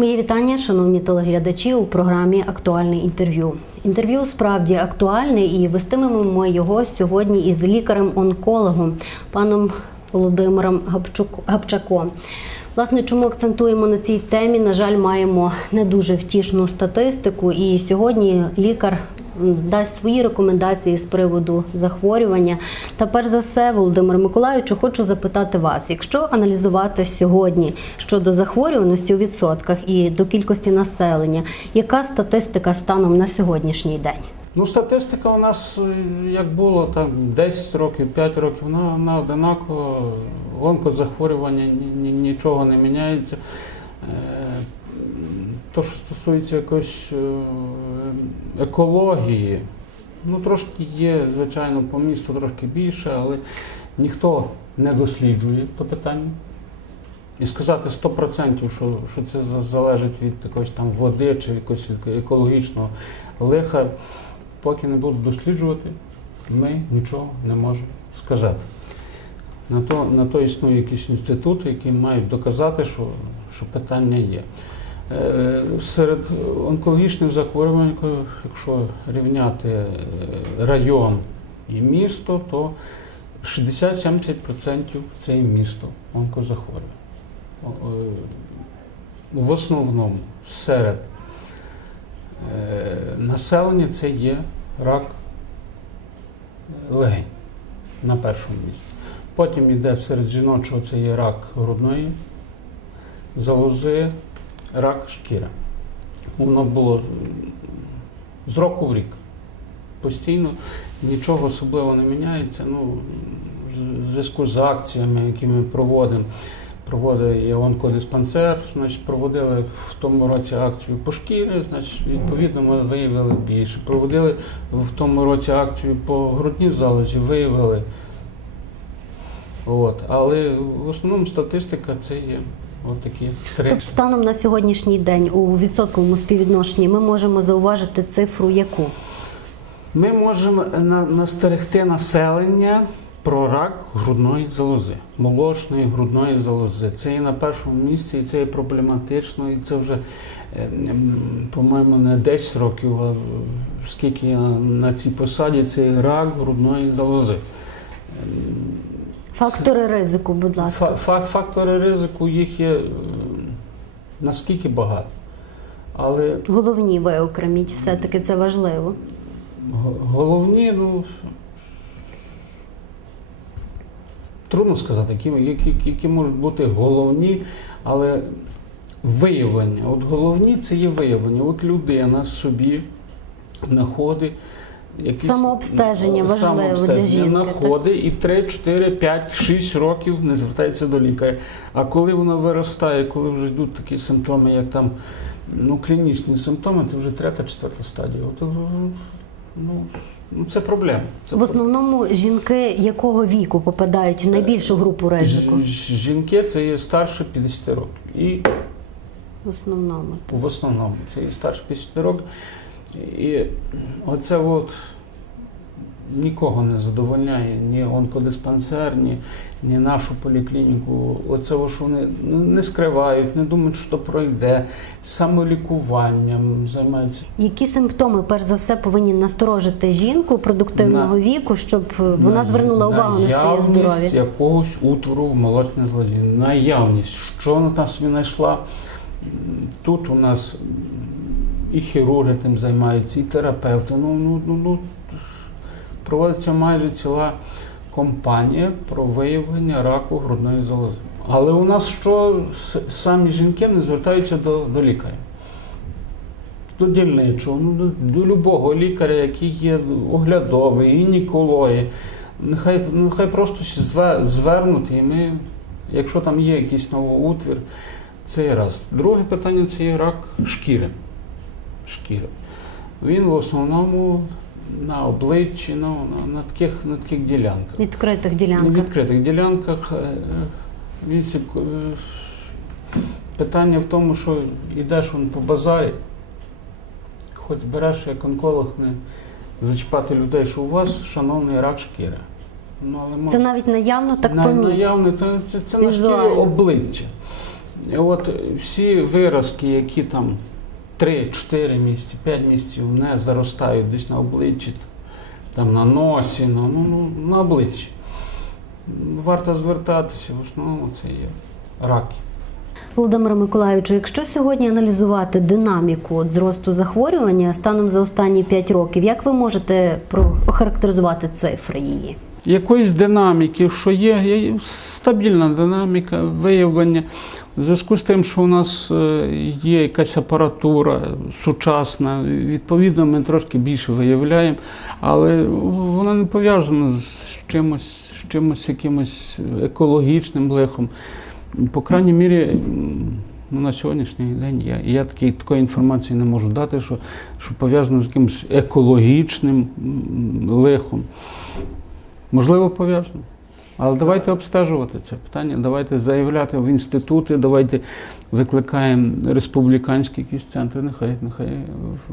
Мої вітання, шановні телеглядачі, у програмі Актуальне інтерв'ю. Інтерв'ю справді актуальне і вестимемо ми його сьогодні із лікарем-онкологом, паном Володимиром Габчаком. Власне, чому акцентуємо на цій темі? На жаль, маємо не дуже втішну статистику, і сьогодні лікар дасть свої рекомендації з приводу захворювання. Та перш за все, Володимир Миколаївичу, хочу запитати вас: якщо аналізувати сьогодні щодо захворюваності у відсотках і до кількості населення, яка статистика станом на сьогоднішній день? Ну, статистика у нас е, як було там 10 років, 5 років, вона, вона одинакова. Онкозахворювання ні, ні, нічого не міняється. То, що стосується якоїсь е, екології, ну трошки є, звичайно, по місту трошки більше, але ніхто не досліджує то питання. І сказати 100%, що, що це залежить від якоїсь там води чи якогось екологічного лиха, поки не будуть досліджувати, ми нічого не можемо сказати. На то, на то існують якісь інститути, які мають доказати, що, що питання є. Е, Серед онкологічних захворювань, якщо рівняти е, район і місто, то 60-70% це і місто онкозахворювань. Е, В основному серед населення це є рак легень на першому місці. Потім йде серед жіночого це є рак грудної залози, рак шкіри. Воно було з року в рік. Постійно нічого особливо не міняється. Ну, в зв'язку з акціями, які ми проводимо. Проводить онкодиспансер, значить, проводили в тому році акцію по шкірі, значить, відповідно, ми виявили більше. Проводили в тому році акцію по грудній залозі, виявили. От. Але в основному статистика це є от такі три. Тобто, станом на сьогоднішній день у відсотковому співвідношенні ми можемо зауважити цифру яку? Ми можемо настерегти населення про рак грудної залози, молочної грудної залози. Це є на першому місці, і це є проблематично, і це вже, е, по-моєму, не 10 років, а скільки я на цій посаді, це є рак грудної залози. Фактори ризику, будь ласка. Фак- Фактори ризику їх є наскільки багато. Але Головні виокреміть, все-таки це важливо. Головні, ну трудно сказати, які, які, які можуть бути головні, але виявлення. От головні це є виявлення. От людина собі знаходить якісь Самообстеження е, важливо для самообстеження, жінки, так? і 3, 4, 5, 6 років не звертається до лікаря. А коли воно виростає, коли вже йдуть такі симптоми, як там ну, клінічні симптоми, це вже третя, четверта стадія. От, е, ну, ну, це проблема. Це В основному жінки якого віку попадають в найбільшу групу ризику? Жінки це є старше 50 років. І В основному. в основному це є старше 50 років. І оце от нікого не задовольняє, ні онкодиспансер, ні, ні нашу поліклініку. Оце, що вони ну, не скривають, не думають, що пройде, самолікуванням займаються. Які симптоми, перш за все, повинні насторожити жінку продуктивного На- віку, щоб вона звернула увагу на своє Наявність здоров'я? якогось утвору в молочній залозі. Наявність. Що вона там собі знайшла? Тут у нас і хірурги тим займаються, і терапевти. Ну, ну, ну, ну, проводиться майже ціла компанія про виявлення раку грудної залози. Але у нас що самі жінки не звертаються до, до лікаря. До дільничого, ну, до, до любого лікаря, який є оглядовий, гінекологи. Нехай, нехай просто зве- звернути, і ми, якщо там є якийсь новоутвір, це раз. Друге питання це є рак шкіри. Шкіри. Він в основному на обличчі, на, на, таких, на таких ділянках. Відкритих На відкритих ділянках. е, Він сі- е, питання в тому, що йдеш вон по базарі, хоч збереш як онколог не зачіпати людей, що у вас шановний рак шкіри. Ну, але Це може, навіть наявно так на, помітно. наявне, то це, це на шкірі обличчя. І от всі виразки, які там 3-4 місяці, 5 місяців не заростають десь на обличчі, там на носі, на, ну, ну, на обличчі. Варто звертатися, в основному це є раки. Володимире Миколаївичу, якщо сьогодні аналізувати динаміку от зросту захворювання станом за останні 5 років, як ви можете охарактеризувати цифри її? Якоїсь динаміки, що є, стабільна динаміка виявлення. В зв'язку з тим, що у нас е, є якась апаратура сучасна, відповідно, ми трошки більше виявляємо, але вона не пов'язана з чимось, з чимось якимось екологічним лихом. По крайній мірі, ну, на сьогоднішній день я, я такої, такої інформації не можу дати, що, що пов'язано з якимось екологічним лихом. Можливо, пов'язано. Але давайте обстежувати це питання, давайте заявляти в інститути, давайте викликаємо республіканські якісь центри, нехай, нехай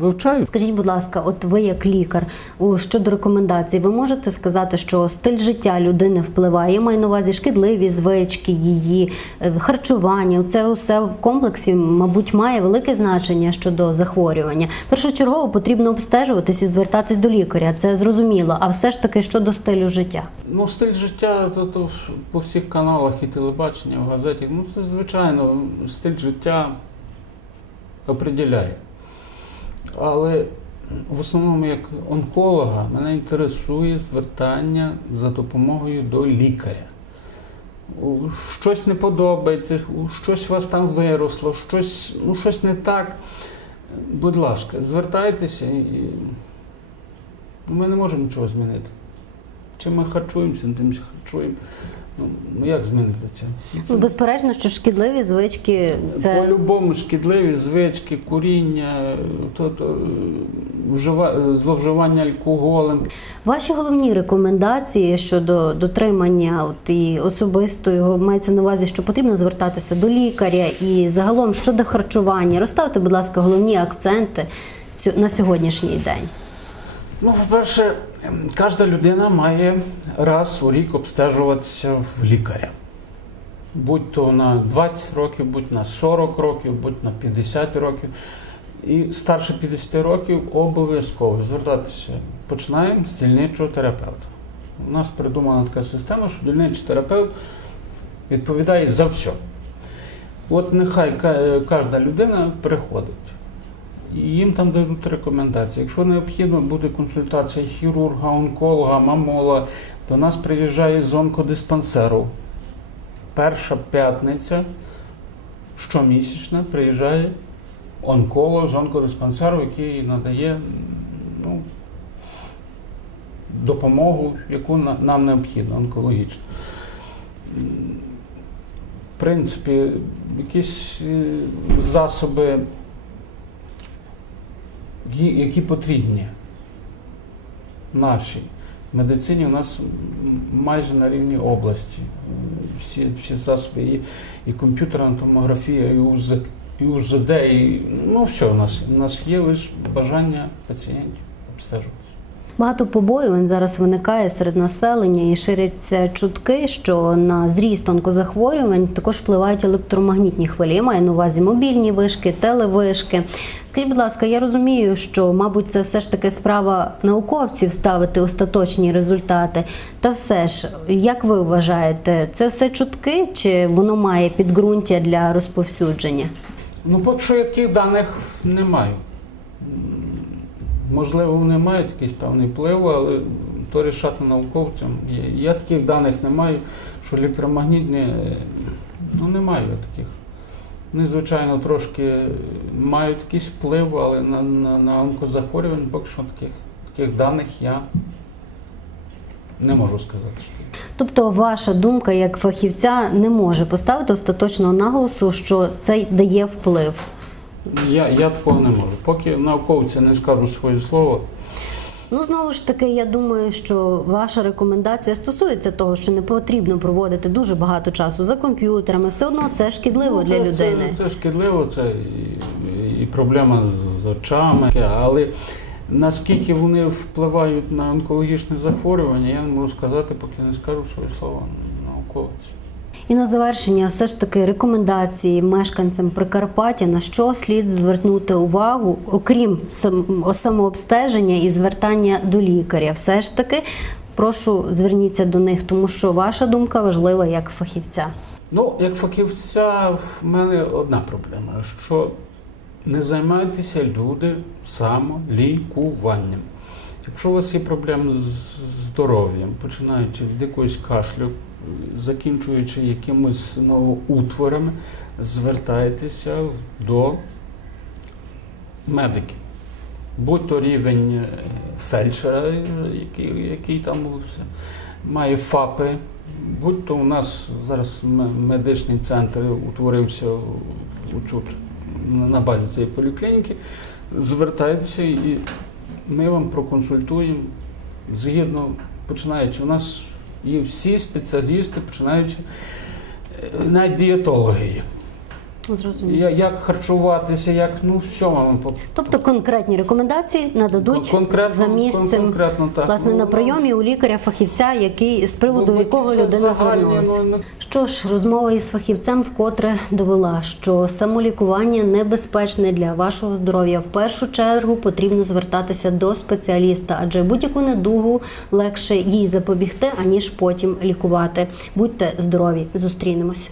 вивчають. Скажіть, будь ласка, от ви як лікар у- щодо рекомендацій, ви можете сказати, що стиль життя людини впливає? Я маю на увазі шкідливі звички, її е, харчування. Це все в комплексі, мабуть, має велике значення щодо захворювання. Першочергово потрібно обстежуватись і звертатись до лікаря. Це зрозуміло. А все ж таки щодо стилю життя. Ну, стиль життя то, то по всіх каналах і телебачення, в газеті. Ну, це звичайно, стиль життя определяє. Але в основному, як онколога, мене інтересує звертання за допомогою до лікаря. Щось не подобається, щось у вас там виросло, щось, ну, щось не так. Будь ласка, звертайтеся і ми не можемо нічого змінити. Чим ми харчуємося, тим ж харчуємо. Ну, ну як змінити це? Ну, це Ну, безперечно, що шкідливі звички це По-любому шкідливі звички, куріння, то, то, вжива, зловживання алкоголем. Ваші головні рекомендації щодо дотримання от і особистої мається на увазі, що потрібно звертатися до лікаря і загалом щодо харчування. Розставте, будь ласка, головні акценти на сьогоднішній день. Ну, по-перше, ем, кожна людина має раз у рік обстежуватися в лікаря. Будь то на 20 років, будь на 40 років, будь на 50 років. І старше 50 років обов'язково звертатися. Починаємо з дільничого терапевта. У нас придумана така система, що дільничий терапевт відповідає за все. От нехай кожна людина приходить. І їм там дадуть рекомендації. Якщо необхідно буде консультація хірурга, онколога, мамола, до нас приїжджає з онкодиспансеру. Перша п'ятниця щомісячна приїжджає онколог з онкодиспансеру, який надає ну, допомогу, яку нам необхідно, онкологічну. М, В принципі, якісь е, засоби які, потрібні нашій медицині у нас майже на рівні області. Всі, всі засоби, і, і комп'ютерна томографія, і УЗ, і УЗД, і, ну все у нас. У нас є лише бажання пацієнтів обстежуватися. Багато побоювань зараз виникає серед населення і ширяться чутки, що на зріст онкозахворювань також впливають електромагнітні хвилі. Я маю на увазі мобільні вишки, телевишки. Скажіть, будь ласка, я розумію, що, мабуть, це все ж таки справа науковців ставити остаточні результати. Та все ж, як ви вважаєте, це все чутки чи воно має підґрунтя для розповсюдження? Ну, поки що я таких даних не маю. Можливо, вони мають якийсь певний вплив, але то рішати науковцям. Я- таких даних не маю, що електромагнітні, ну не маю я таких. Вони, звичайно, трошки мають якийсь вплив, але на, на, на онкозахворювання поки що таких, таких даних я не можу сказати. Що. Тобто, ваша думка як фахівця не може поставити остаточного наголосу, що це дає вплив. Я, я такого не можу. Поки науковці не скажуть своє слово, Ну знову ж таки, я думаю, що ваша рекомендація стосується того, що не потрібно проводити дуже багато часу за комп'ютерами. Все одно це шкідливо Ну, для це- людини. Це, це шкідливо, це і, і проблема з очами. Але наскільки вони впливають на онкологічне захворювання, я не можу сказати, поки не скажу своє слово науковці. І на завершення, все ж таки, рекомендації мешканцям Прикарпаття, на що слід звернути увагу, окрім самообстеження і звертання до лікаря. Все ж таки, прошу зверніться до них, тому що ваша думка важлива як фахівця. Ну, як фахівця, в мене одна проблема, що не займайтеся люди самолікуванням. Якщо у вас є проблеми з здоров'ям, починаючи від якогось кашлю, закінчуючи якимось новоутворами, звертайтеся до медиків. Будь то рівень е, фельдшера, е, який, який там має ФАПи, будь то у нас зараз медичний центр утворився тут на- базі цієї поліклініки, звертайтеся і ми вам проконсультуємо. Згідно, починаючи, у нас є всі спеціалісти, починаючи е, навіть дієтологи. Зрозуміло. Як харчуватися, як ну вам по- Тобто конкретні рекомендації нададуть конкретно, за місцем. конкретно так. Власне, Ну, на прийомі у лікаря-фахівця, який з приводу ну, якого людина звернулася. ну, ну, Що ж, розмова із фахівцем вкотре довела, що самолікування небезпечне для вашого здоров'я. В першу чергу потрібно звертатися до спеціаліста, адже будь-яку недугу легше їй запобігти, аніж потім лікувати. Будьте здорові, зустрінемось.